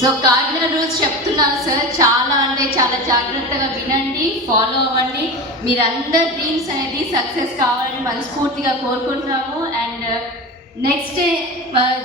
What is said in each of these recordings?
So cardinal rules చెప్తున్నాను sir చాలా అంటే చాలా జాగ్రత్తగా వినండి ఫాలో అవ్వండి. మీరందరి డ్రీమ్స్ అనేది సక్సెస్ కావాలని మనస్ఫూర్తిగా కోరుకుంటున్నాము. And next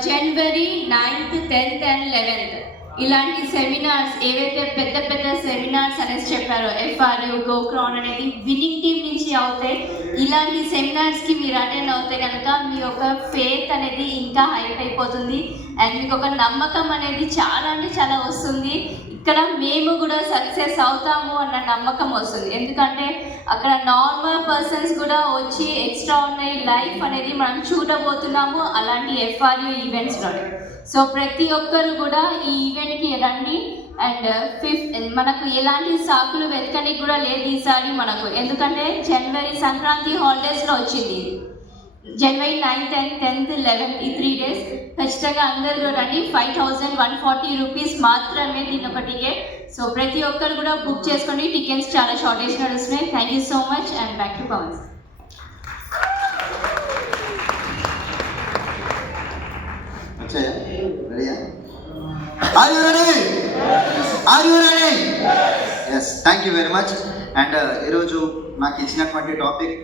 January ninth tenth and eleventh ఇలాంటి సెమినార్స్ ఏవైతే పెద్ద పెద్ద సెమినార్స్ అనేసి చెప్పారో ఎఫ్ఆర్యు గోక్రాన్ అనేది విన్నింగ్ టీం నుంచి అవుతాయి. ఇలాంటి సెమినార్స్కి మీరు అటెండ్ అవుతే కనుక మీ యొక్క ఫేత్ అనేది ఇంకా హైట్ అయిపోతుంది. అండ్ మీకు ఒక నమ్మకం అనేది చాలా అంటే చాలా వస్తుంది. ఇక్కడ మేము కూడా సక్సెస్ అవుతాము అన్న నమ్మకం వస్తుంది. ఎందుకంటే అక్కడ నార్మల్ పర్సన్స్ కూడా వచ్చి ఎక్స్ట్రా ఉన్నాయి. లైఫ్ అనేది మనం చూడబోతున్నాము. అలాంటి ఎఫ్ఆర్యూ ఈవెంట్స్లోనే సో ప్రతి ఒక్కరు కూడా ఈ ఈవెంట్కి రండి. అండ్ ఫిఫ్త్ uh, మనకు ఎలాంటి సాకులు వెతకనికి కూడా లేదు ఈసారి మనకు. ఎందుకంటే జనవరి సంక్రాంతి హాలిడేస్లో వచ్చింది. ఇది January ninth and tenth eleventh ఈ త్రీ డేస్ ఖచ్చితంగా అందరూ రండి. Five thousand one forty rupees మాత్రమే దీని ఒక టికెట్ సో ప్రతి ఒక్కరు కూడా బుక్ చేసుకోండి. టికెట్స్ చాలా షార్టేజ్ నడుస్తున్నాయి. Thank you so much and back to Pavan వచ్చాయా? Are you ready are you ready yes thank you very much and ఈరోజు నాకు ఇచ్చినటువంటి topic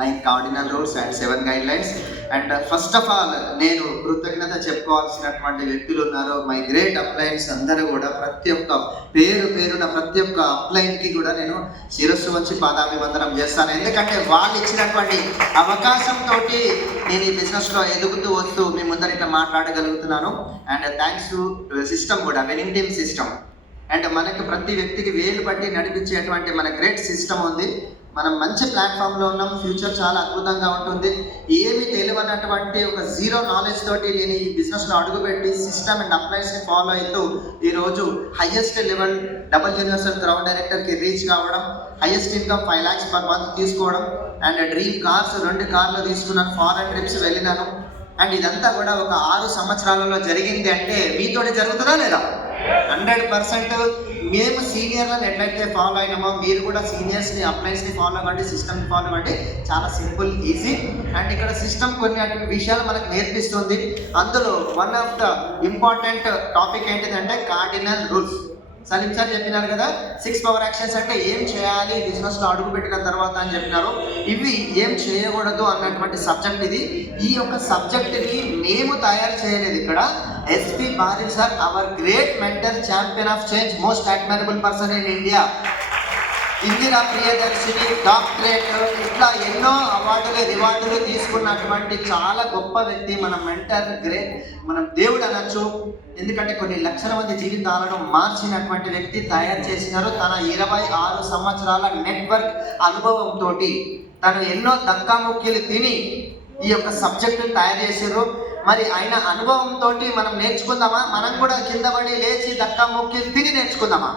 nine cardinal rules and seven guidelines and first of all నేను కృతజ్ఞత చెప్పుకోవాల్సినటువంటి వ్యక్తులు ఉన్నారు. My great అప్లైన్స్ అందరూ కూడా ప్రతి ఒక్క పేరు పేరున ప్రతి ఒక్క అప్లైన్కి కూడా నేను శిరస్సు వచ్చి పాదాభివందనం చేస్తాను. ఎందుకంటే వాళ్ళు ఇచ్చినటువంటి అవకాశంతో నేను ఈ బిజినెస్లో ఎదుగుతూ వస్తూ మీ ముందర ఇట్లా మాట్లాడగలుగుతున్నాను. అండ్ థ్యాంక్స్ టు సిస్టమ్ కూడా వినింగ్ టీమ్ సిస్టమ్ అండ్ మనకి ప్రతి వ్యక్తికి వేలు బట్టి నడిపించేటువంటి మన గ్రేట్ సిస్టమ్ ఉంది. మనం మంచి ప్లాట్ఫామ్లో ఉన్నాం ఫ్యూచర్ చాలా అద్భుతంగా ఉంటుంది. ఏమి తెలియనటువంటి ఒక జీరో నాలెడ్జ్ తోటి నేను ఈ బిజినెస్లో అడుగుపెట్టి సిస్టమ్ అండ్ అప్లైన్స్ని ఫాలో అవుతూ ఈరోజు highest level double universal ground డైరెక్టర్కి రీచ్ కావడం highest income five lakhs per month తీసుకోవడం అండ్ డ్రీమ్ కార్స్ రెండు కార్లు తీసుకున్నాను ఫారెన్ ట్రిప్స్ వెళ్ళినాను. అండ్ ఇదంతా కూడా ఒక ఆరు సంవత్సరాలలో జరిగింది అంటే మీతోటి జరుగుతుందా లేదా? హండ్రెడ్ పర్సెంట్ మేము సీనియర్లను ఎట్లయితే ఫాలో అయినామో మీరు కూడా సీనియర్స్ని అప్లైన్స్ని ఫాలో అవ్వండి సిస్టమ్ని ఫాలో అవ్వండి చాలా సింపుల్ ఈజీ అండ్ ఇక్కడ సిస్టమ్ కొన్ని అటువంటి విషయాలు మనకు నేర్పిస్తుంది. అందులో one of the important topic ఏంటిదంటే కార్డినల్ రూల్స్ సలీం సార్ చెప్పినారు కదా సిక్స్ పవర్ యాక్షన్స్ అంటే ఏం చేయాలి బిజినెస్లో అడుగు పెట్టిన తర్వాత అని చెప్పినారు. ఇవి ఏం చేయకూడదు అన్నటువంటి సబ్జెక్ట్ ఇది. ఈ యొక్క సబ్జెక్ట్ని మేము తయారు చేయలేదు ఇక్కడ. SP Barin sir our great mental champion of change most admirable person in India Indira Priyadarshini doctorate ఇట్లా ఎన్నో అవార్డులు రివార్డులు తీసుకున్నటువంటి చాలా గొప్ప వ్యక్తి మన మెంటర్ గ్రే మనం దేవుడు అనొచ్చు. ఎందుకంటే కొన్ని లక్షల మంది జీవితాలను మార్చినటువంటి వ్యక్తి తయారు చేసినారు. తన ఇరవై ఆరు సంవత్సరాల నెట్వర్క్ అనుభవంతో తను ఎన్నో దక్కాముక్కీలు తిని ఈ యొక్క సబ్జెక్టు తయారు చేసారు మరి ఆయన అనుభవంతో మనం నేర్చుకుందామా? మనం కూడా కింద పడి లేచి దక్కాముక్కీలు తిని నేర్చుకుందామా?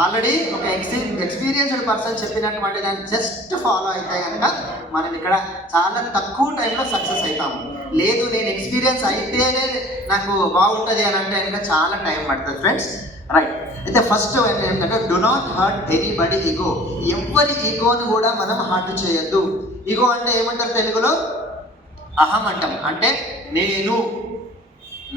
ఆల్రెడీ ఒక ఎక్స్పీ ఎక్స్పీరియన్స్డ్ పర్సన్ చెప్పినటువంటి దాన్ని జస్ట్ ఫాలో అయితే కనుక మనం ఇక్కడ చాలా తక్కువ టైంలో సక్సెస్ అవుతాము. లేదు నేను ఎక్స్పీరియన్స్ అయితేనే నాకు బాగుంటుంది అని అంటే కనుక చాలా టైం పడుతుంది ఫ్రెండ్స్. రైట్. అయితే ఫస్ట్ ఏంటంటే do not hurt anybody ego ఎవరి ఈగోని కూడా మనం హర్ట్ చేయొద్దు. ఈగో అంటే ఏమంటారు తెలుగులో? అహం అంటాం. అంటే నేను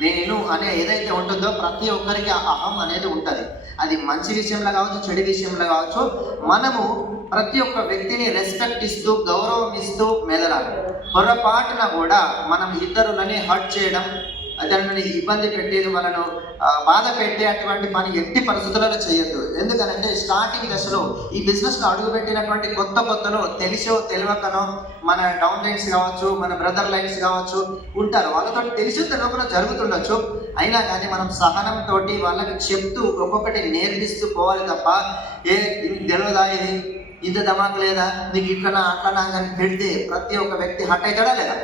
నేను అనే ఏదైతే ఉంటుందో ప్రతి ఒక్కరికి ఆ అహం అనేది ఉంటుంది. అది మంచి విషయంలో కావచ్చు చెడు విషయంలో కావచ్చు మనము ప్రతి ఒక్క వ్యక్తిని రెస్పెక్ట్ ఇస్తూ గౌరవం ఇస్తూ మెదలాలి. పొరపాటున కూడా మనం ఇతరులని హర్ట్ చేయడం అతనిని ఇబ్బంది పెట్టేది మనను బాధ పెట్టే అటువంటి పని ఎట్టి పరిస్థితులలో చేయొద్దు. ఎందుకనంటే స్టార్టింగ్ దశలో ఈ బిజినెస్లో అడుగుపెట్టినటువంటి కొత్త కొత్తలో తెలిసో తెలియకనో మన డౌన్ లైన్స్ కావచ్చు మన బ్రదర్ లైన్స్ కావచ్చు ఉంటారు. వాళ్ళతో తెలిసి తెలియకుండా జరుగుతుండొచ్చు. అయినా కానీ మనం సహనంతో వాళ్ళకి చెప్తూ ఒక్కొక్కటి నేర్పిస్తూ పోవాలి తప్ప ఏ ఇది తెలియదా ఇది? ఇంత దమాకు లేదా? నీకు ఇట్లనా అట్లనా? అని పెడితే ప్రతి ఒక్క వ్యక్తి హట్ అవుతాడా లేదా?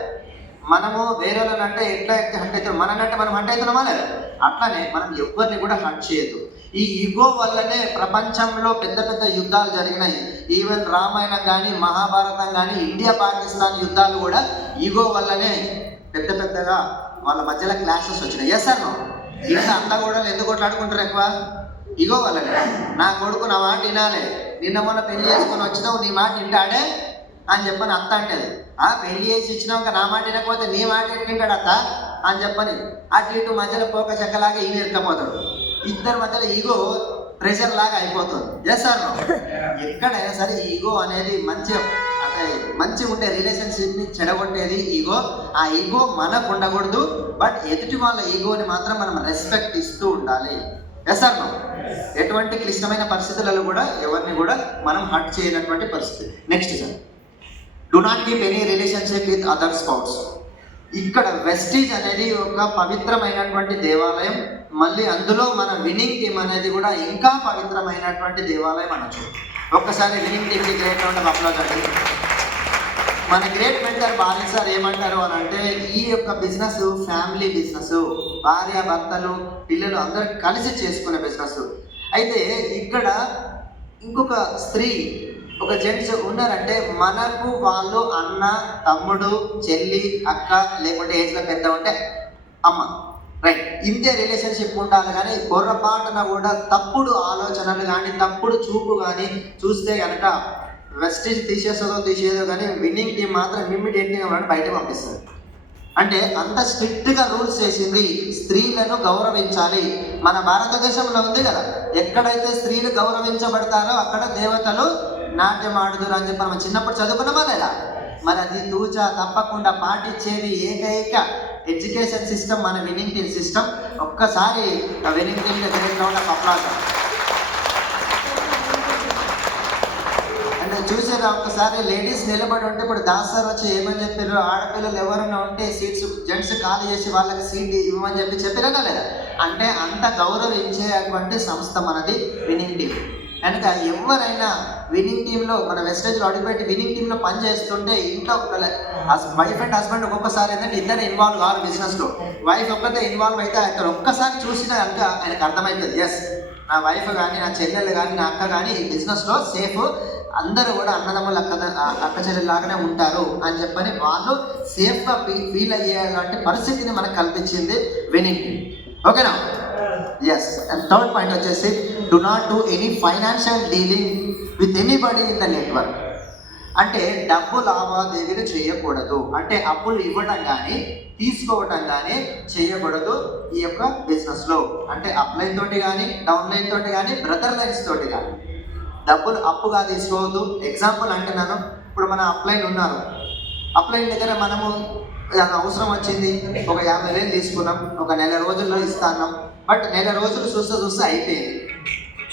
మనము వేరే అంటే ఎట్లా అయితే హట్ అవుతాం మనకంటే మనం హట్ అవుతున్నామా లేదా? అట్లానే మనం ఎవరిని కూడా హట్ చేయొద్దు. ఈ ఈగో వల్లనే ప్రపంచంలో పెద్ద పెద్ద యుద్ధాలు జరిగినాయి. ఈవెన్ రామాయణం కానీ మహాభారతం కానీ ఇండియా పాకిస్తాన్ యుద్ధాలు కూడా ఈగో వల్లనే పెద్ద పెద్దగా వాళ్ళ మధ్యలో క్లాషెస్ వచ్చినాయి. ఎస్ సార్ ఇంకా అంతా కూడా ఎందుకు కొట్లాడుకుంటారు ఎక్కువ? ఇగో వల్లనే. నా కొడుకు నా మాట వినాలి. నిన్న మొన్న పెళ్ళి చేసుకొని వచ్చినావు నీ మాట వింటాడే? అని చెప్పని అత్త అంటది. ఆ పెళ్ళి చేసి ఇచ్చినాక నా మాట వినకపోతే నీ మాట ఎట్టింటాడు అత్త అని చెప్పని అటు ఇటు మధ్యలో పోక చెక్కలాగా ఈయన ఎక్కపోతాడు ఇద్దరి మధ్యలో ఈగో ప్రెషర్ లాగా అయిపోతుంది. ఎస్ సార్ ఎక్కడైనా సరే ఈగో అనేది మంచి అంటే మంచి ఉండే రిలేషన్షిప్ని చెడగొట్టేది ఈగో. ఆ ఈగో మనకు ఉండకూడదు బట్ ఎదుటి వాళ్ళ ఈగోని మాత్రం మనం రెస్పెక్ట్ ఇస్తూ ఉండాలి. ఎస్ సార్ ఎటువంటి క్లిష్టమైన పరిస్థితులలో కూడా ఎవరిని కూడా మనం హట్ చేయనటువంటి పరిస్థితి. Next sir do not keep any relationship with other spouts ఇక్కడ వెస్టీజ్ అనేది ఒక పవిత్రమైనటువంటి దేవాలయం. మళ్ళీ అందులో మన విన్నింగ్ టీమ్ అనేది కూడా ఇంకా పవిత్రమైనటువంటి దేవాలయం అనొచ్చు. ఒక్కసారి విన్నింగ్ టీమ్కి గ్రేట్ రౌండ్ ఆఫ్ అండి. మన గ్రేట్ మెంటర్ బాలి సార్ ఏమంటారు అని అంటే ఈ యొక్క బిజినెస్ ఫ్యామిలీ బిజినెస్ భార్య భర్తలు పిల్లలు అందరూ కలిసి చేసుకునే బిజినెస్ అయితే ఇక్కడ ఇంకొక స్త్రీ ఒక జెంట్స్ ఉన్నారంటే మనకు వాళ్ళు అన్న తమ్ముడు చెల్లి అక్క లేకుంటే ఏజ్లో పెద్ద ఉంటే అమ్మ. రైట్ ఇంతే రిలేషన్షిప్ ఉండాలి కానీ పొరపాటున కూడా తప్పుడు ఆలోచనలు కానీ తప్పుడు చూపు కానీ చూస్తే కనుక వెస్టేజ్ తీసేస్తుందో తీసేదో కానీ విన్నింగ్ టీం మాత్రం ఇమ్మీడియట్గా వాళ్ళని బయట పంపిస్తారు. అంటే అంత స్ట్రిక్ట్గా రూల్స్ చేసింది స్త్రీలను గౌరవించాలి. మన భారతదేశంలో ఉంది కదా. ఎక్కడైతే స్త్రీలు గౌరవించబడతారో అక్కడ దేవతలు నాట్యం ఆడుదురు అని చెప్పి మనం చిన్నప్పుడు చదువుకున్నామా లేదా? మరి అది తూచా తప్పకుండా పాటించేది ఏకైక ఎడ్యుకేషన్ సిస్టమ్ మన విన్నింగ్ టీమ్ సిస్టమ్. ఒక్కసారి విన్నింగ్ టీమ్ దగ్గర అప్లాసం అంటే చూసారా ఒక్కసారి లేడీస్ నిలబడి ఉంటే ఇప్పుడు దాస్ సార్ వచ్చి ఏమని చెప్పారు ఆడపిల్లలు ఎవరైనా ఉంటే సీట్స్ జెంట్స్ ఖాళీ చేసి వాళ్ళకి సీట్ ఇవ్వమని చెప్పి చెప్పారనా లేదా? అంటే అంత గౌరవించేటువంటి సంస్థ మనది విన్నింగ్ టీం కనుక ఎవరైనా విన్నింగ్ టీంలో మన వెస్టేజ్లో అడుగుపెట్టి విన్నింగ్ టీంలో పని చేస్తుంటే ఇంట్లో వైఫ్ అండ్ హస్బెండ్ ఒక్కొక్కసారి ఏంటంటే ఇద్దరు ఇన్వాల్వ్ కావాలి బిజినెస్లో వైఫ్ ఒక్కతే ఇన్వాల్వ్ అయితే ఆయన ఒక్కసారి చూసినా కనుక ఆయనకు అర్థమవుతుంది ఎస్ నా వైఫ్ కానీ నా చెల్లెలు కానీ నా అక్క కానీ ఈ బిజినెస్లో సేఫ్ అందరూ కూడా అన్నదమ్ములు అక్క అక్క చెల్లెలాగానే ఉంటారు అని చెప్పని వాళ్ళు సేఫ్గా ఫీల్ అయ్యేలాంటి పరిస్థితిని మనకు కల్పించింది వినింగ్ ఓకేనా ఎస్ అండ్ థర్డ్ పాయింట్ వచ్చేసి do not do any financial dealing with anybody in the network అంటే డబ్బు లావాదేవీలు చేయకూడదు. అంటే అప్పులు ఇవ్వడం కానీ తీసుకోవటం కానీ చేయకూడదు ఈ యొక్క బిజినెస్లో అంటే అప్లైన్ తోటి కానీ డౌన్లైన్ తోటి కానీ బ్రదర్ లైన్స్ తోటి కానీ డబ్బులు అప్పుగా తీసుకోవద్దు. ఎగ్జాంపుల్ అంటున్నాను ఇప్పుడు మన అప్లైన్ ఉన్నారు. అప్లైన్ దగ్గర మనము ఏదైనా అవసరం వచ్చింది ఒక యాభై వేలు తీసుకున్నాం ఒక నెల రోజుల్లో ఇస్తాన్నాం బట్ నెల రోజులు చూస్తే చూస్తే అయిపోయింది.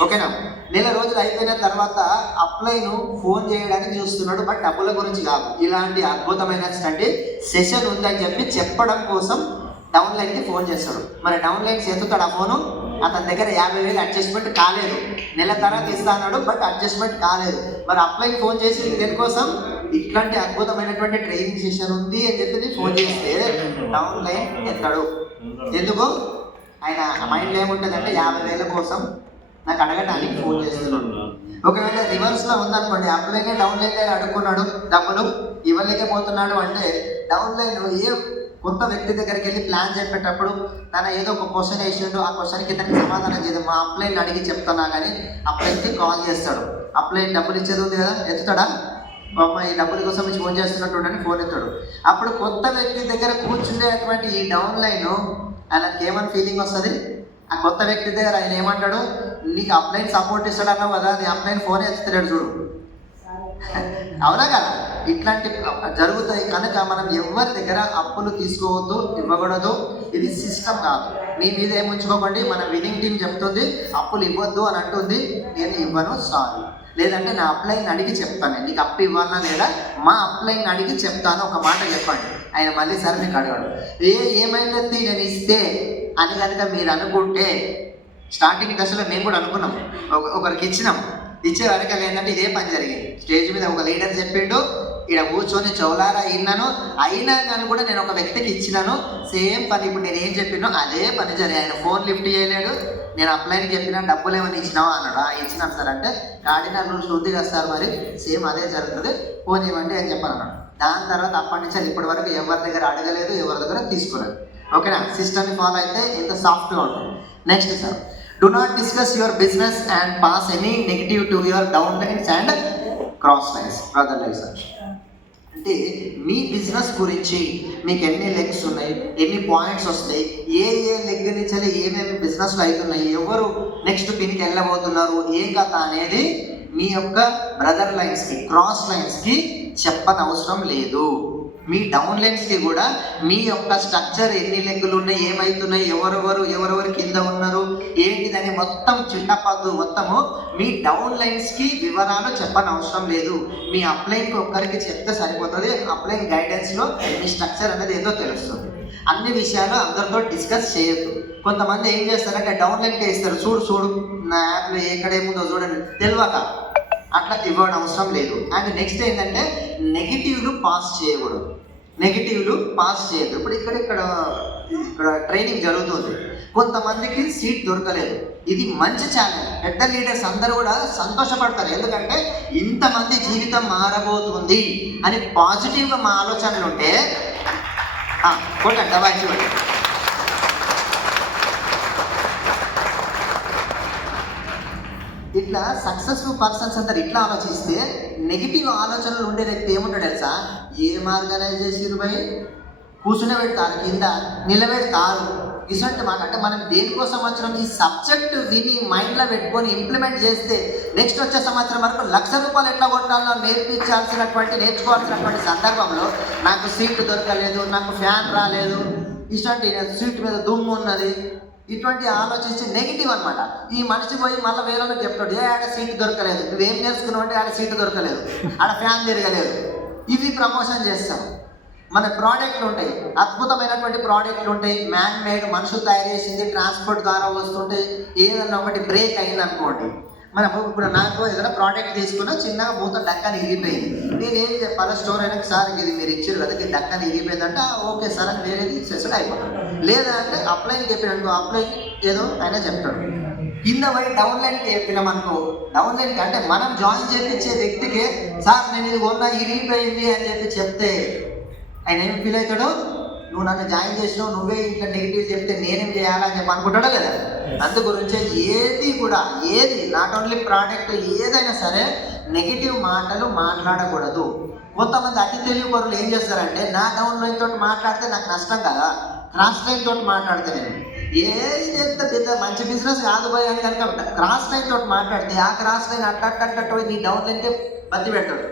ఓకేనా? నెల రోజులు అయిపోయిన తర్వాత అప్లైను ఫోన్ చేయడానికి చూస్తున్నాడు బట్ డబ్బుల గురించి కాదు. ఇలాంటి అద్భుతమైనటువంటి సెషన్ ఉందని చెప్పి చెప్పడం కోసం డౌన్లైన్కి ఫోన్ చేస్తాడు. మరి డౌన్లైన్ చేతుతాడు ఆ ఫోను? అతని దగ్గర యాభై వేలు అడ్జస్ట్మెంట్ కాలేదు. నెల తర్వాత ఇస్తా అన్నాడు బట్ అడ్జస్ట్మెంట్ కాలేదు. మరి అప్లైకి ఫోన్ చేసి దేనికోసం? ఇట్లాంటి అద్భుతమైనటువంటి ట్రైనింగ్ సెషన్ ఉంది అని చెప్పి ఫోన్ చేస్తే డౌన్ లైన్ ఎత్తాడు. ఎందుకు? ఆయన మైండ్లో ఏముంటుందంటే యాభై వేల కోసం నాకు అడగడానికి ఫోన్ చేస్తున్నాడు ఒకవేళ రివర్స్లో ఉందనుకోండి అప్లైన్ డౌన్ లైన్ దగ్గర అడుక్కున్నాడు డబ్బులు ఇవ్వలేకపోతున్నాడు అంటే డౌన్ లైన్ ఏ కొత్త వ్యక్తి దగ్గరికి వెళ్ళి ప్లాన్ చెప్పేటప్పుడు తన ఏదో ఒక క్వశ్చన్ వేసిండు ఆ క్వశ్చన్కి ఇతనికి సమాధానం చేయదు మా అప్లైన్ అడిగి చెప్తున్నా కానీ అప్లైన్కి కాల్ చేస్తాడు. అప్లైన్ డబ్బులు ఇచ్చేది ఉంది కదా ఎత్తుతాడా? అమ్మ ఈ డబ్బుల కోసం ఫోన్ చేస్తున్నట్టు ఫోన్ ఎత్తాడు అప్పుడు కొత్త వ్యక్తి దగ్గర కూర్చుండేటువంటి ఈ డౌన్ లైన్ ఆయనకి ఏమని ఫీలింగ్ వస్తుంది. ఆ కొత్త వ్యక్తి దగ్గర ఆయన ఏమంటాడు? నీకు అప్లైన్ సపోర్ట్ ఇస్తాడు అన్నావు కదా నీ అప్లైన్ ఫోన్ ఎత్తుతాడు చూడు. అవునా కదా? ఇట్లాంటి జరుగుతాయి కనుక మనం ఎవరి దగ్గర అప్పులు తీసుకోవద్దు ఇవ్వకూడదు. ఇది సిస్టమ్ కాదు. మీ మీద ఏముంచుకోకండి మన విన్నింగ్ టీం చెప్తుంది అప్పులు ఇవ్వద్దు అని అంటుంది. నేను ఇవ్వను సారీ. లేదంటే నా అప్లైన్ అడిగి చెప్తాను. నీకు అప్పు ఇవ్వాలా లేదా మా అప్లైన్ అడిగి చెప్తాను. ఒక మాట చెప్పండి. ఆయన మళ్ళీ సరే మీకు అడగాడు. ఏ ఏమైంది నేను ఇస్తే అని కనుక మీరు అనుకుంటే స్టార్టింగ్ దశలో మేము కూడా అనుకున్నాం. ఒక- ఒకరికి ఇచ్చినాం. ఇచ్చే వరకు ఏంటంటే ఇదే పని జరిగింది. స్టేజ్ మీద ఒక లీడర్ చెప్పిండు ఇక్కడ కూర్చొని చౌలారా అయినాను అయినా కానీ కూడా నేను ఒక వ్యక్తికి ఇచ్చినాను సేమ్ పని ఇప్పుడు నేను ఏం చెప్పినో అదే పని జరిగింది. ఆయన ఫోన్ లిఫ్ట్ చేయలేడు నేను అప్లైన్ చెప్పిన డబ్బులు ఏమైనా ఇచ్చినావా? అన్నాడు. "ఆ, ఇచ్చినాను సార్. అంటే కార్డినల్ రూల్స్ ఉంది కదా సార్ మరి సేమ్ అదే జరుగుతుంది. ఫోన్ ఇవ్వండి అని చెప్పాను అన్నాడు. దాని తర్వాత అప్పటి నుంచి ఇప్పటి వరకు ఎవరి దగ్గర అడగలేదు ఎవరి దగ్గర తీసుకోలేదు. ఓకేనా? సిస్టమ్ని ఫాలో అయితే ఇంత సాఫ్ట్గా ఉంటుంది. Next sir do not discuss your business and pass any negative to your down lines and cross lines brother lines అంటే మీ బిజినెస్ గురించి మీకు ఎన్ని లెగ్స్ ఉన్నాయి ఎన్ని పాయింట్స్ వస్తాయి ఏ ఏ లెగ్ నుంచి ఏమేమి బిజినెస్లు అవుతున్నాయి ఎవరు నెక్స్ట్ పిన్కి వెళ్ళబోతున్నారు ఏం కథ అనేది మీ యొక్క బ్రదర్ లైన్స్కి క్రాస్ లైన్స్కి చెప్పనవసరం లేదు. మీ డౌన్ లైన్స్కి కూడా మీ యొక్క స్ట్రక్చర్ ఎన్ని లెగ్గులు ఉన్నాయి ఏమవుతున్నాయి ఎవరెవరు ఎవరెవరు కింద ఉన్నారు ఏంటిదని మొత్తం చిట్టపద్దు మొత్తము మీ డౌన్ లైన్స్కి వివరాలు చెప్పనవసరం లేదు. మీ అప్లైంగ్ ఒక్కరికి చెప్తే సరిపోతుంది అప్లైన్ గైడెన్స్లో మీ స్ట్రక్చర్ అనేది ఏదో తెలుస్తుంది. అన్ని విషయాలు అందరితో డిస్కస్ చేయొద్దు. కొంతమంది ఏం చేస్తారంటే డౌన్ లైన్కే ఇస్తారు చూడు చూడు నా యాప్లో ఎక్కడేముందో చూడండి. తెలియక అట్లా ఇవ్వడం అవసరం లేదు. అండ్ నెక్స్ట్ ఏంటంటే నెగిటివ్లు పాస్ చేయకూడదు. నెగిటివ్లు పాస్ చేయదు ఇప్పుడు ఇక్కడ ఇక్కడ ఇక్కడ ట్రైనింగ్ జరుగుతుంది. కొంతమందికి సీట్ దొరకలేదు. ఇది మంచి ఛానల్ పెద్ద లీడర్స్ అందరూ కూడా సంతోషపడతారు. ఎందుకంటే ఇంతమంది జీవితం మారబోతుంది అని పాజిటివ్గా మా ఆలోచనలు ఉంటే ఆ, కొట్టండి దబాయించి ఇట్లా సక్సెస్ఫుల్ పర్సన్స్ అందరు ఇట్లా ఆలోచిస్తే నెగిటివ్ ఆలోచనలు ఉండే వ్యక్తి ఏముంటాడు తెలుసా? ఏం ఆర్గనైజ్ చేసిరు భయ్? కూర్చునే పెడతారు కింద నిలబెడతారు. ఇటువంటి మాట అంటే మనం దేనికోసం సంవత్సరం ఈ సబ్జెక్ట్ విని మైండ్లో పెట్టుకొని ఇంప్లిమెంట్ చేస్తే నెక్స్ట్ వచ్చే సంవత్సరం వరకు లక్ష రూపాయలు ఎట్లా కొట్టాలో నేర్పించాల్సినటువంటి నేర్చుకోవాల్సినటువంటి సందర్భంలో నాకు సీట్ దొరకలేదు నాకు ఫ్యాన్ రాలేదు. ఇటువంటి సీట్ మీద దుమ్ము ఉన్నది. ఇటువంటి ఆలోచించి నెగిటివ్ అన్నమాట. ఈ మనిషి పోయి మళ్ళీ వేరే వాళ్ళకి చెప్తాడు ఏ ఆడ సీట్ దొరకలేదు. నువ్వేం నేర్చుకున్నావు అంటే ఆడ సీట్ దొరకలేదు. ఆడ ఫ్యాన్ తిరగలేదు. ఇవి ప్రమోషన్ చేస్తాం. మన ప్రోడక్ట్లు ఉంటాయి. అద్భుతమైనటువంటి ప్రోడక్ట్లు ఉంటాయి. మ్యాన్ మేడ్ మనుషులు తయారు చేసింది ట్రాన్స్పోర్ట్ ద్వారా వస్తుంటే ఏదన్నా ఒకటి బ్రేక్ అయింది అనుకోండి మనం ఇప్పుడు నాకు ఏదైనా ప్రోడక్ట్ తీసుకున్నా చిన్నగా మూత డక్కని ఇరిగిపోయింది. నేను చెప్పాలా? స్టోర్ అయినా సార్ ఇది మీరు ఇచ్చారు కదా ఇది డక్కని ఇరిగిపోయిందంటే "ఆ, ఓకే సార్ అని వేరేది ఇచ్చేసాడు అయిపోతాడు లేదా అంటే అప్లైన్ చెప్పినట్టు అప్లైన్ ఏదో ఆయన చెప్తాడు. కింద పోయి డౌన్ లైన్కి చెప్పినాం అనుకో డౌన్ లైన్కి అంటే మనం జాయిన్ చేయించే వ్యక్తికి సార్ నేను ఇది కొన్నా ఇరిగిపోయింది అని చెప్పి చెప్తే ఆయన ఏం ఫీల్ అవుతాడు? నువ్వు నన్ను జాయిన్ చేసినావు నువ్వే ఇట్లా నెగిటివ్ చెప్తే నేనేం చేయాలని చెప్పి అనుకుంటాడో లేదా? అందు గురించి ఏది కూడా ఏది నాట్ ఓన్లీ ప్రోడక్ట్ ఏదైనా సరే నెగిటివ్ మాటలు మాట్లాడకూడదు. కొంతమంది అతి తెలివి పరులు ఏం చేస్తారంటే నా డౌన్ లైన్ తోటి మాట్లాడితే నాకు నష్టం కదా క్రాస్ లైన్ తోటి మాట్లాడితే నేను. ఏది ఎంత పెద్ద మంచి బిజినెస్ కాదు పోయి అని కనుక క్రాస్ లైన్ తోటి మాట్లాడితే ఆ క్రాస్ లైన్ అట్ట పోయి నీ డౌన్ లైన్కే బతి పెడతాడు.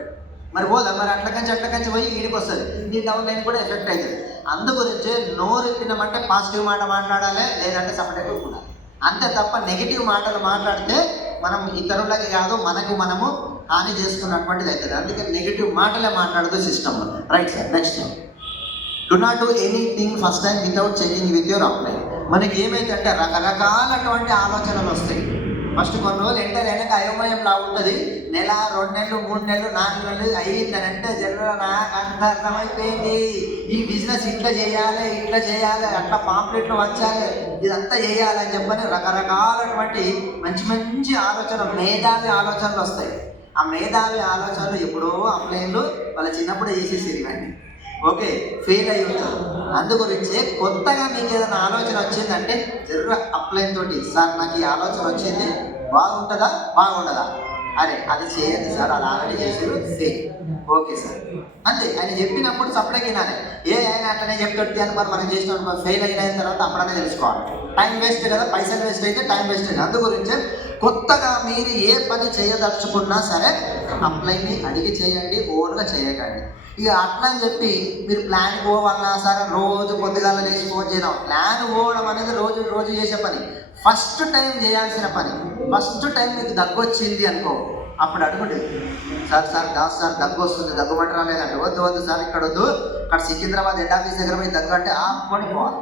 మరి పోదా మరి అట్ల కంచి అట్ల కంచి పోయి ఈడికి వస్తుంది. నీ డౌన్ లైన్ కూడా ఎఫెక్ట్ అవుతుంది అందు గురించి నోరు తినమంటే పాజిటివ్ మాట మాట్లాడాలి లేదంటే సపరేట్ కూడా అంతే తప్ప నెగిటివ్ మాటలు మాట్లాడితే మనం ఇతరులకి కాదు మనకు మనము హాని చేసుకున్నటువంటిది అవుతుంది అందుకే నెగిటివ్ మాటలే మాట్లాడదు system right sir next do not do anything first time without checking with your upline మనకి ఏమైతే అంటే రకరకాలటువంటి ఆలోచనలు వస్తాయి. ఫస్ట్ కొన్ని రోజులు ఎంటర్ అయినాక అయోమయం లా ఉంటుంది. నెల రెండు నెలలు మూడు నెలలు నాలుగు నెలలు అయ్యిందని అంటే జనరల్ నాకు అంత అర్థమైపోయింది. ఈ బిజినెస్ ఇట్లా చేయాలి ఇట్లా చేయాలి అట్లా పాంప్లెట్లు వచ్చాలి ఇదంతా చేయాలని చెప్పని రకరకాలటువంటి మంచి మంచి ఆలోచన మేధావి ఆలోచనలు వస్తాయి. ఆ మేధావి ఆలోచనలు ఎప్పుడో అప్లైన్లు వాళ్ళ చిన్నప్పుడు చేసేసేది ఇవన్నీ. ఓకే ఫెయిల్ అయి ఉంటారు. అందుగురించి కొత్తగా మీకు ఏదైనా ఆలోచన వచ్చిందంటే జర్ర అప్లైన్ తోటి సార్ నాకు ఈ ఆలోచన వచ్చింది బాగుంటుందా బాగుండదా? అరే అది చేయండి సార్ అది ఆల్రెడీ చేసారు సే. Okay sir. అంతే ఆయన చెప్పినప్పుడు సప్లై వినాలి ఏ ఆయన అట్లనే చెప్తాడు అని మరి మనం చేసిన ఫెయిల్ అయిన తర్వాత అప్పుడనే తెలుసుకోవాలి. టైం వేస్ట్ కదా పైసలు వేస్ట్ అయితే టైం వేస్ట్ అయింది అందు గురించి కొత్తగా మీరు ఏ పని చేయదలుచుకున్నా సరే అప్లైని అడిగి చేయండి ఓన్గా చేయకండి. ఇక అట్లా అని చెప్పి మీరు ప్లాన్ పోవన్నా సరే రోజు పొద్దుగాల లేచి ఫోన్ చేయడం. ప్లాన్ పోవడం అనేది రోజు రోజు చేసే పని. ఫస్ట్ టైం చేయాల్సిన పని. ఫస్ట్ టైం మీకు దగ్గు వచ్చింది అనుకో అప్పుడు అడుగుండి. సార్ సార్ దాస్ సార్ దగ్గు వస్తుంది. దగ్గు పట్టరా లేదంటే వద్దు వద్దు సార్ ఇక్కడ వద్దు. అక్కడ సికింద్రాబాద్ హెడ్ ఆఫీస్ దగ్గర పోయి దగ్గు అంటే ఆపుకొని పోవాలి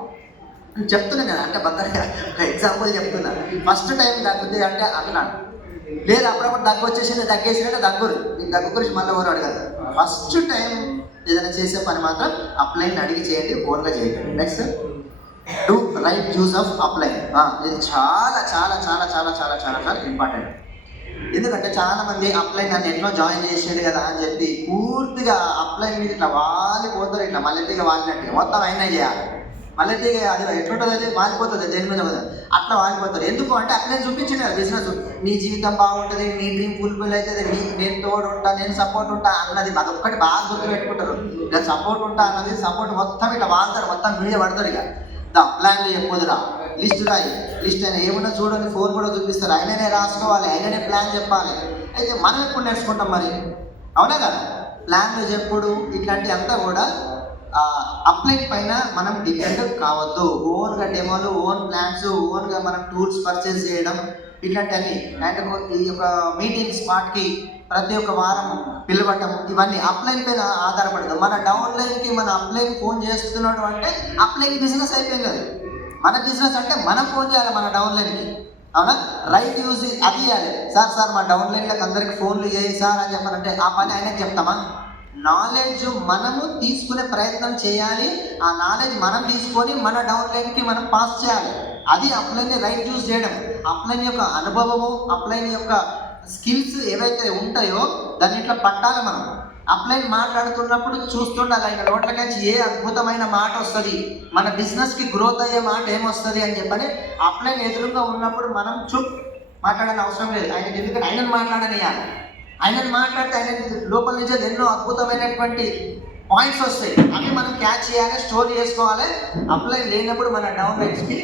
నేను చెప్తున్నా నేను అంటే భద్రంగా ఒక ఎగ్జాంపుల్ చెప్తున్నా. ఫస్ట్ టైం దగ్గుద్ది అంటే అట్లా లేదు అప్పుడప్పుడు దగ్గు వచ్చేసింది దగ్గేసినట్టే దగ్గురు ఈ దగ్గు గురించి మళ్ళీ ఎవరు అడగదు ఫస్ట్ టైం ఏదైనా చేసే పని మాత్రం అప్లైన్ అడిగి చేయండి ఓన్గా చేయండి. Next do right use of upline ఇది చాలా చాలా చాలా చాలా చాలా చాలా చాలా ఇంపార్టెంట్ ఎందుకంటే చాలా మంది అప్లైన్ నన్ను ఎట్లా జాయిన్ చేసేది కదా అని చెప్పి పూర్తిగా అప్లైన్ మీద ఇట్లా వాలిపోతారు ఇట్లా మళ్ళీ వాలినట్టు మొత్తం అయినా చేయాలి మళ్ళీ అది ఎట్లుంటుంది అది వాలిపోతుంది దేని మీద కదా అట్లా వాలిపోతారు. ఎందుకు అంటే అట్లనే చూపించింది కదా బిజినెస్ నీ జీవితం బాగుంటుంది నీ డ్రీమ్ ఫుల్ఫిల్ అవుతుంది నీ నేను తోడు ఉంటా నేను సపోర్ట్ ఉంటా అన్నది అదొక్కటి బాగా గుర్తు పెట్టుకుంటారు నేను సపోర్ట్ ఉంటా అన్నది సపోర్ట్ మొత్తం ఇట్లా వాడతారు మొత్తం మీడియా పడతారు ఇక. దా ప్లాన్లు చెప్పొద్దురా లిస్ట్ రాయి. లిస్ట్ అయినా ఏమన్నా చూడండి ఫోన్ కూడా చూపిస్తారు. ఆయననే రాసుకోవాలి ఆయననే ప్లాన్ చెప్పాలి. అయితే మనం ఎప్పుడు నేర్చుకుంటాం మరి? అవునా కదా? ప్లాన్లు చెప్పుడు ఇట్లాంటి అంతా కూడా అప్లైన్ పైన మనం డిపెండ్ కావద్దు. ఓన్గా డెమోలు ఓన్ ప్లాన్స్ ఓన్గా మనం టూల్స్ పర్చేస్ చేయడం ఇట్లాంటివన్నీ. అండ్ ఈ యొక్క మీటింగ్ స్పాట్కి ప్రతి ఒక్క వారం పిలవటం ఇవన్నీ. అప్లైన్ పైన ఆధారపడదు. మన డౌన్లైన్కి మన అప్లైన్ ఫోన్ చేస్తున్నాడు అంటే అప్లైన్ బిజినెస్ అయిపోయింది అది. మన బిజినెస్ అంటే మనం ఫోన్ చేయాలి మన డౌన్లైన్కి అవునా? రైట్ యూజ్ అది చేయాలి. సార్ సార్ మా డౌన్లైన్లకు అందరికి ఫోన్లు చేయి సార్ అని చెప్పాలంటే ఆ పని ఆయనకి చెప్తామా? నాలెడ్జ్ మనము తీసుకునే ప్రయత్నం చేయాలి. ఆ నాలెడ్జ్ మనం తీసుకొని మన డౌన్లైన్కి మనం పాస్ చేయాలి. అది అప్లైన్ రైట్ యూజ్ చేయడం. అప్లైన్ యొక్క అనుభవము అప్లైన్ యొక్క స్కిల్స్ ఏవైతే ఉంటాయో దాన్ని ఇట్లా పట్టాలి మనం. అప్లైన్ మాట్లాడుతున్నప్పుడు చూస్తుండాలి ఆయన నోట్లకి ఏ అద్భుతమైన మాట వస్తుంది? మన బిజినెస్కి గ్రోత్ అయ్యే మాట ఏమొస్తుంది అని చెప్పని అప్లైన్ ఎదురుగా ఉన్నప్పుడు మనం చుప్ మాట్లాడని అవసరం లేదు. ఆయన ఎందుకంటే ఆయన మాట్లాడనియాలి ఆయన మాట్లాడితే ఆయన లోపల నుంచి ఎన్నో అద్భుతమైనటువంటి పాయింట్స్ వస్తాయి. అవి మనం క్యాచ్ చేయాలి స్టోర్ చేసుకోవాలి. అప్లై లేనప్పుడు మన డౌన్లైన్స్కి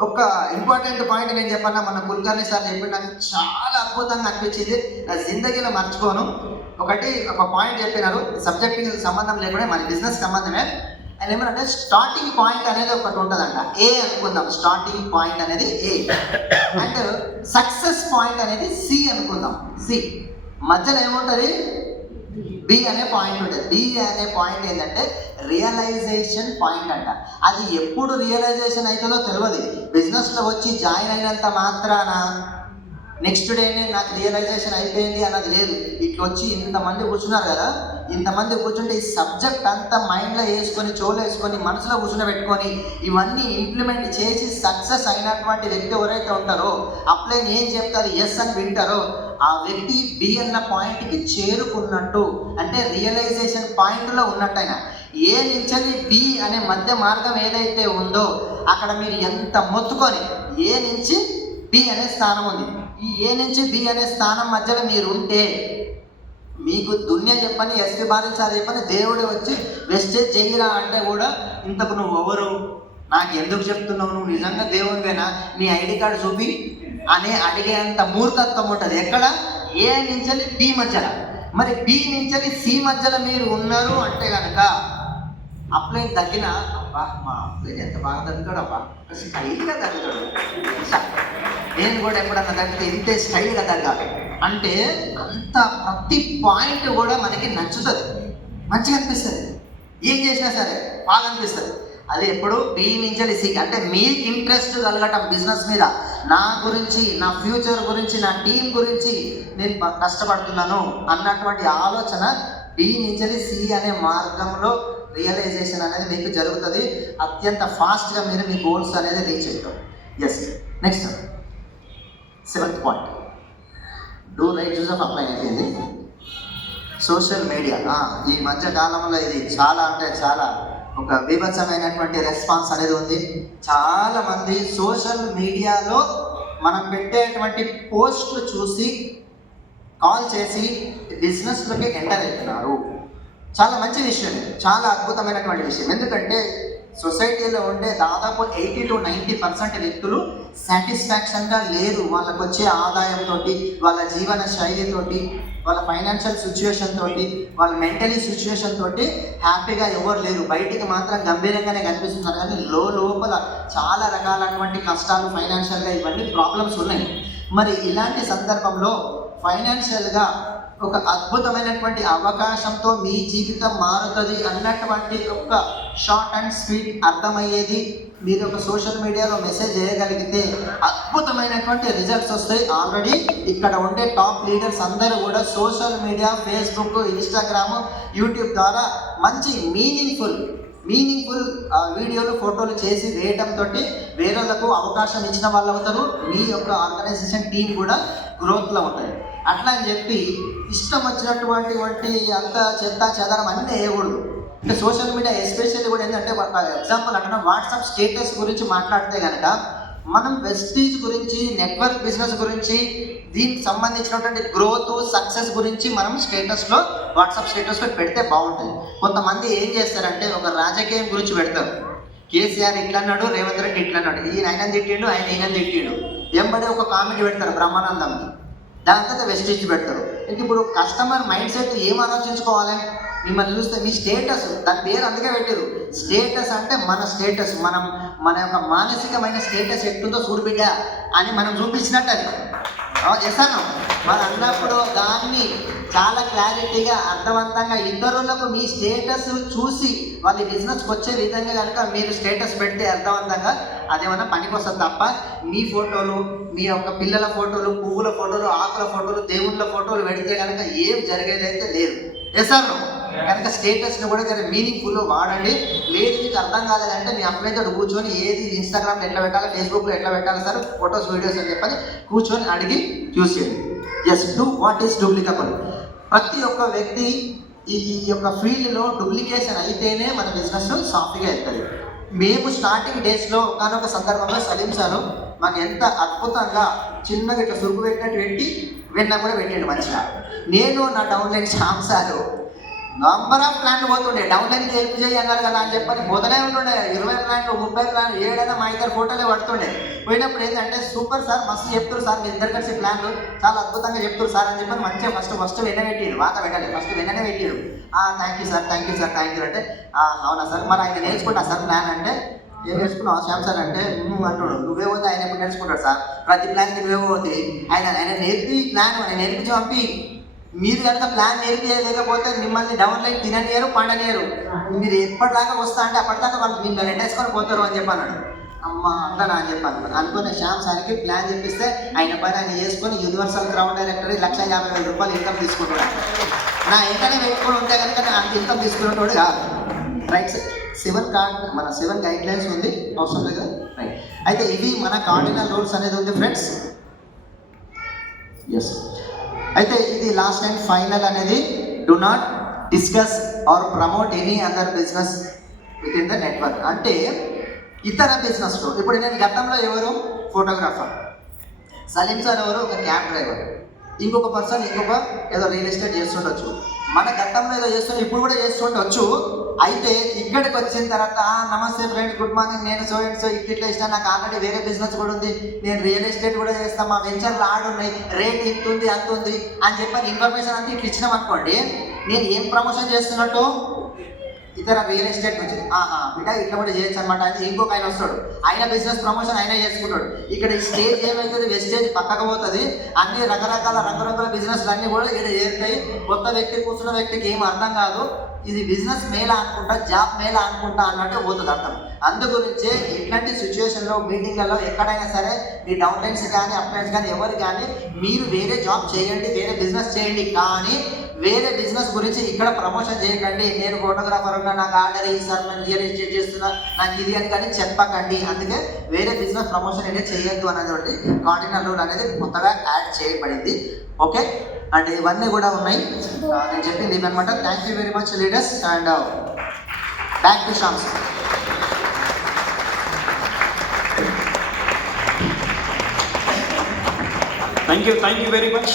ఒక ఇంపార్టెంట్ పాయింట్ నేను చెప్పన్నా మన కుల్కర్ణి సార్ చెప్పి నాకు చాలా అద్భుతంగా అనిపించింది. నా జిందగీలో మర్చిపోను. ఒకటి ఒక పాయింట్ చెప్పినారు. సబ్జెక్ట్ సంబంధం లేకుండా మన బిజినెస్ సంబంధమే. అండ్ ఏమంటే స్టార్టింగ్ పాయింట్ అనేది ఒకటి ఉంటుందంట. ఏ అనుకుందాం. స్టార్టింగ్ పాయింట్ అనేది ఏ అండ్ సక్సెస్ పాయింట్ అనేది సి అనుకుందాం. సి మధ్యలో ఏముంటుంది? బి అనే పాయింట్ ఉంటుంది. బి అనే పాయింట్ ఏంటంటే రియలైజేషన్ పాయింట్ అంట. అది ఎప్పుడు రియలైజేషన్ అవుతుందో తెలియదు బిజినెస్లో వచ్చి జాయిన్ అయినంత మాత్రాన నెక్స్ట్ డేనే నాకు రియలైజేషన్ అయిపోయింది అన్నది లేదు. ఇట్లా వచ్చి ఇంతమంది కూర్చున్నారు కదా. ఇంతమంది కూర్చుంటే ఈ సబ్జెక్ట్ అంతా మైండ్లో వేసుకొని చోలు వేసుకొని మనసులో కూర్చుని పెట్టుకొని ఇవన్నీ ఇంప్లిమెంట్ చేసి సక్సెస్ అయినటువంటి వ్యక్తి ఎవరైతే ఉంటారో అప్లైన్ ఏం చెప్తారు ఎస్ అని వింటారో ఆ వ్యక్తి బి అన్న పాయింట్కి చేరుకున్నట్టు అంటే రియలైజేషన్ పాయింట్లో ఉన్నట్టు ఆయన ఏ నుంచి బి అనే మధ్య మార్గం ఏదైతే ఉందో అక్కడ మీరు ఎంత మొత్తుకొని ఏ నుంచి బి అనే స్థానం ఉంది. ఈ ఏ నుంచి బి అనే స్థానం మధ్యలో మీరు ఉంటే మీకు దున్య చెప్పని ఎస్పి బాలించాలి చెప్పని దేవుడు వచ్చి వెస్టేజ్ చేయరా అంటే కూడా ఇంతకు నువ్వు ఎవరు నాకు ఎందుకు చెప్తున్నావు? నువ్వు నిజంగా దేవుడివేనా నీ ఐడి కార్డు చూపి అనే అడిగేంత మూర్ఖత్వం ఉంటుంది. ఎక్కడ? ఏ నుంచి బి మధ్యలో. మరి బి నుంచి సి మధ్యలో మీరు ఉన్నారు అంటే కనుక అప్లై తగ్గిన అబ్బా మా అప్లై ఎంత బాగా తగ్గుతాడు అబ్బా. స్టైల్గా తగ్గుతాడు. నేను కూడా ఎప్పుడన్నా తగ్గితే ఇంతే స్టైల్గా తగ్గాలి. అంటే అంత ప్రతి పాయింట్ కూడా మనకి నచ్చుతుంది. మంచిగా అనిపిస్తుంది. ఏం చేసినా సరే బాగా అనిపిస్తుంది. అది ఎప్పుడు? బి నుంచి సి. అంటే మీకు ఇంట్రెస్ట్ కలగటం బిజినెస్ మీద నా గురించి నా ఫ్యూచర్ గురించి నా టీం గురించి నేను కష్టపడుతున్నాను అన్నటువంటి ఆలోచన బి నుంచి సి అనే మార్గంలో రియలైజేషన్ అనేది మీకు జరుగుతుంది. అత్యంత ఫాస్ట్గా మీరు మీ గోల్స్ అనేది రీచ్ అవుతారు yes next seventh point. Do right choose of upline అయిపోయింది సోషల్ మీడియా. ఈ మధ్య కాలంలో ఇది చాలా అంటే చాలా ఒక బీభత్సమైనటువంటి రెస్పాన్స్ అనేది ఉంది. చాలా మంది సోషల్ మీడియాలో మనం పెట్టేటువంటి పోస్టులు చూసి కాల్ చేసి బిజినెస్లోకి ఎంటర్ అవుతున్నారు. చాలా మంచి విషయం చాలా అద్భుతమైనటువంటి విషయం. ఎందుకంటే సొసైటీలో ఉండే దాదాపు ఎయిటీ టు నైంటీ పర్సెంట్ వ్యక్తులు సాటిస్ఫాక్షన్గా లేరు. వాళ్ళకు వచ్చే ఆదాయంతో వాళ్ళ జీవన శైలితోటి వాళ్ళ ఫైనాన్షియల్ సిచ్యువేషన్ తోటి వాళ్ళ మెంటలీ సిచ్యువేషన్ తోటి హ్యాపీగా ఎవరు లేరు. బయటికి మాత్రం గంభీరంగానే కనిపిస్తున్నారు. కానీ లో లోపల చాలా రకాలైనటువంటి కష్టాలు ఫైనాన్షియల్గా ఇవన్నీ ప్రాబ్లమ్స్ ఉన్నాయి. మరి ఇలాంటి సందర్భంలో ఫైనాన్షియల్గా ఒక అద్భుతమైనటువంటి అవకాశంతో మీ జీవితం మారుతుంది అన్నటువంటి ఒక షార్ట్ అండ్ స్వీట్ అర్థమయ్యేది మీరు ఒక సోషల్ మీడియాలో మెసేజ్ చేయగలిగితే అద్భుతమైనటువంటి రిజల్ట్స్ వస్తాయి. ఆల్రెడీ ఇక్కడ ఉండే టాప్ లీడర్స్ అందరూ కూడా social media Facebook Instagram YouTube ద్వారా మంచి మీనింగ్ఫుల్ మీనింగ్ఫుల్ వీడియోలు ఫోటోలు చేసి వేయడంతో వేరేలకు అవకాశం ఇచ్చిన వాళ్ళు అవుతారు. మీ యొక్క ఆర్గనైజేషన్ టీం కూడా గ్రోత్లో ఉంటాయి. అట్లా అని చెప్పి ఇష్టం వచ్చినటువంటి వంటి అంత చెత్త చెదరం అన్నీ వేయకూడదు. అంటే సోషల్ మీడియా ఎస్పెషల్లీ కూడా ఏంటంటే ఒక ఎగ్జాంపుల్ అంటే వాట్సాప్ స్టేటస్ గురించి మాట్లాడితే కనుక మనం వెస్టీజ్ గురించి నెట్వర్క్ బిజినెస్ గురించి దీనికి సంబంధించినటువంటి గ్రోత్ సక్సెస్ గురించి మనం స్టేటస్లో వాట్సాప్ స్టేటస్లో పెడితే బాగుంటుంది. కొంతమంది ఏం చేస్తారంటే ఒక రాజకీయం గురించి పెడతారు. కేసీఆర్ ఇట్లా అన్నాడు రేవంత్ రెడ్డి ఇట్లా అన్నాడు ఈయన ఆయన తిట్టిండు ఆయన ఈయన తిట్టిండు. ఎంబడి ఒక కామెంట్ పెడతారు బ్రహ్మానందం దాని తర్వాత వెస్టీజ్ పెడతారు. ఇంక ఇప్పుడు కస్టమర్ మైండ్ సెట్ ఏం ఆలోచించుకోవాలి? మిమ్మల్ని చూస్తే మీ స్టేటస్ దాని పేరు అందుకే పెట్టారు స్టేటస్ అంటే మన స్టేటస్ మనం మన యొక్క మానసికమైన స్టేటస్ ఎట్టుందో చూడు బిడ్డ అని మనం చూపించినట్టు అది. చేస్తాను మరి అన్నప్పుడు దాన్ని చాలా క్లారిటీగా అర్థవంతంగా ఇతరులకు మీ స్టేటస్ చూసి వాళ్ళ బిజినెస్కి వచ్చే విధంగా కనుక మీరు స్టేటస్ పెడితే అర్థవంతంగా అదేమన్నా పనికొస్తుంది తప్ప మీ ఫోటోలు మీ యొక్క పిల్లల ఫోటోలు పువ్వుల ఫోటోలు ఆకుల ఫోటోలు దేవుళ్ళ ఫోటోలు పెడితే కనుక ఏం జరిగేదైతే లేదు. ఎసార్ కనుక స్టేటస్ని కూడా జర మీనింగ్ఫుల్ వాడండి. లేదు మీకు అర్థం కాలేదంటే మీ అమ్మాయితో కూర్చొని ఏది ఇన్స్టాగ్రామ్లో ఎట్లా పెట్టాలి ఫేస్బుక్లో ఎట్లా పెట్టాలి సార్ ఫొటోస్ వీడియోస్ అని చెప్పని కూర్చొని అడిగి చూస్ చేయండి. Yes do what is duplicable ప్రతి ఒక్క వ్యక్తి ఈ ఈ యొక్క ఫీల్డ్లో డూప్లికేషన్ అయితేనే మన బిజినెస్ సాఫీగా వెళ్తుంది. మేము స్టార్టింగ్ డేస్లో ఒకనొక సందర్భంలో చదివించాను మాకు ఎంత అద్భుతంగా చిన్నగా ఇట్లా సురుకు పెట్టినట్టు పెట్టి విన్నా కూడా పెట్టాడు మంచిగా నేను నా downline Shyam sir number of ప్లాన్లు పోతుండే. డౌన్లైన్కి హెల్ప్ చేయగలరు కదా అని చెప్పని పోతూనే ఉంటుండే. ఇరవై ప్లాన్లు ముప్పై ప్లాన్లు ఏడైనా మా ఇద్దరు ఫోటోలే పడుతుండే. పోయినప్పుడు ఏంటంటే సూపర్ సార్ మస్తు చెప్తారు సార్ మీ ఇద్దరు కలిసి ప్లాన్లు. చాలా అద్భుతంగా చెప్తారు సార్ అని చెప్పని మంచిగా ఫస్ట్ ఫస్ట్ వెన్న పెట్టిడు వాత పెట్టాలి ఫస్ట్ వెన్ననే పెట్టిడు thank you sir thank you sir thank you అంటే అవునా సార్? మరి ఆయన నేర్చుకుంటా సార్ ప్లాన్ అంటే ఏం నేర్చుకున్నావు శ్యామ్ సార్? అంటే అంటున్నాడు నువ్వే పోతే ఆయన ఎప్పుడు నేర్చుకుంటాడు సార్? ప్రతి ప్లాన్ నువ్వే పోతే ఆయన ఆయన నేర్పి ప్లాన్ ఆయన నేర్పించి పంపి. మీరు ఎంత ప్లాన్ నేర్పించలేకపోతే మిమ్మల్ని డౌన్లైన్ తిననియరు పండనియరు. మీరు ఎప్పటిదాకా వస్తా అంటే అప్పటిదాకా వాళ్ళు మిమ్మల్ని ఎండేసుకొని పోతారు అని చెప్పాను అమ్మ అంటానా అని చెప్పాను. అనుకున్న శ్యామ్ సార్కి ప్లాన్ చెప్పిస్తే ఆయన పని ఆయన చేసుకొని యూనివర్సల్ గ్రౌండ్ డైరెక్టర్ లక్ష యాభై వేల రూపాయలు ఇన్కమ్ తీసుకుంటున్నాడు. నా ఎంకనే పెట్టుకొని ఉంటే కనుక అంత ఇన్కమ్ తీసుకునేటోడు కాదు. రైట్ సెవెన్ కార్డ్ మన సెవెన్ గైడ్ లైన్స్ ఉంది. అవసరం లేదు రైట్ అయితే ఇది మన కార్డినల్ రూల్స్ అనేది ఉంది ఫ్రెండ్స్ ఎస్ అయితే ఇది లాస్ట్ అండ్ ఫైనల్ అనేది do not discuss or promote any other business within the network అంటే ఇతర బిజినెస్లో ఇప్పుడు నేను గతంలో ఎవరు? ఫోటోగ్రాఫర్ సలీం సార్ ఎవరు? ఒక క్యాబ్ డ్రైవర్ ఇంకొక పర్సన్ ఇంకొక ఏదో రియల్ ఎస్టేట్ చేస్తుండొచ్చు. మన గతంలో ఏదో చేస్తుండే ఇప్పుడు కూడా చేస్తుండొచ్చు. అయితే ఇక్కడికి వచ్చిన తర్వాత నమస్తే ఫ్రెండ్ గుడ్ మార్నింగ్ నేను సో అండ్ సో ఇట్లా ఇట్లా ఇష్టం. నాకు ఆల్రెడీ వేరే బిజినెస్ కూడా ఉంది. నేను రియల్ ఎస్టేట్ కూడా చేస్తాను మా వెంచర్లు ఆడున్నాయి. రేట్ ఇంత ఉంది అంత ఉంది అని చెప్పని ఇన్ఫర్మేషన్ అంతా ఇట్లా ఇచ్చినాం అనుకోండి నేను ఏం ప్రమోషన్ చేస్తున్నట్టు? ఇతర రియల్ ఎస్టేట్ నుంచి. ఆహా బిడ్డ ఇట్లా కూడా చేయొచ్చు అనమాట అని ఇంకొక ఆయన వస్తాడు. ఆయన బిజినెస్ ప్రమోషన్ ఆయన చేసుకుంటాడు. ఇక్కడ ఈ స్టేజ్ ఏమవుతుంది వెస్టేజ్ పక్కకు పోతుంది. అన్ని రకరకాల రంగురంగుల బిజినెస్లు అన్నీ కూడా ఇక్కడ చేరుతాయి కొత్త వ్యక్తి కూర్చున్న వ్యక్తికి ఏం అర్థం కాదు. ఇది బిజినెస్ మేలా అనుకుంటా జాబ్ మేలా అనుకుంటా అన్నట్టు పోతుంది అర్థం. అందు గురించే ఇట్లాంటి సిచ్యువేషన్లో మీటింగ్లలో ఎక్కడైనా సరే మీ డౌన్లైన్స్ కానీ అప్లైన్స్ కానీ ఎవరు కానీ మీరు వేరే జాబ్ చేయండి వేరే బిజినెస్ చేయండి. కానీ వేరే బిజినెస్ గురించి ఇక్కడ ప్రమోషన్ చేయకండి. నేను ఫోటోగ్రాఫర్ ఉన్నా నాకు ఆర్డర్ ఇస్తారు సార్ నేను రియల్ ఎస్టేట్ చేస్తున్నా. నాకు ఇది అని కానీ చెప్పకండి. అందుకే వేరే బిజినెస్ ప్రమోషన్ అనేది చేయొద్దు అనేది కాంటినల్ రూల్ అనేది కొత్తగా యాడ్ చేయబడింది. ఓకే? అండ్ ఇవన్నీ కూడా ఉన్నాయి. నేను చెప్పింది ఇవన్నమాట thank you very much leaders and back to Sham's Thank you, thank you very much.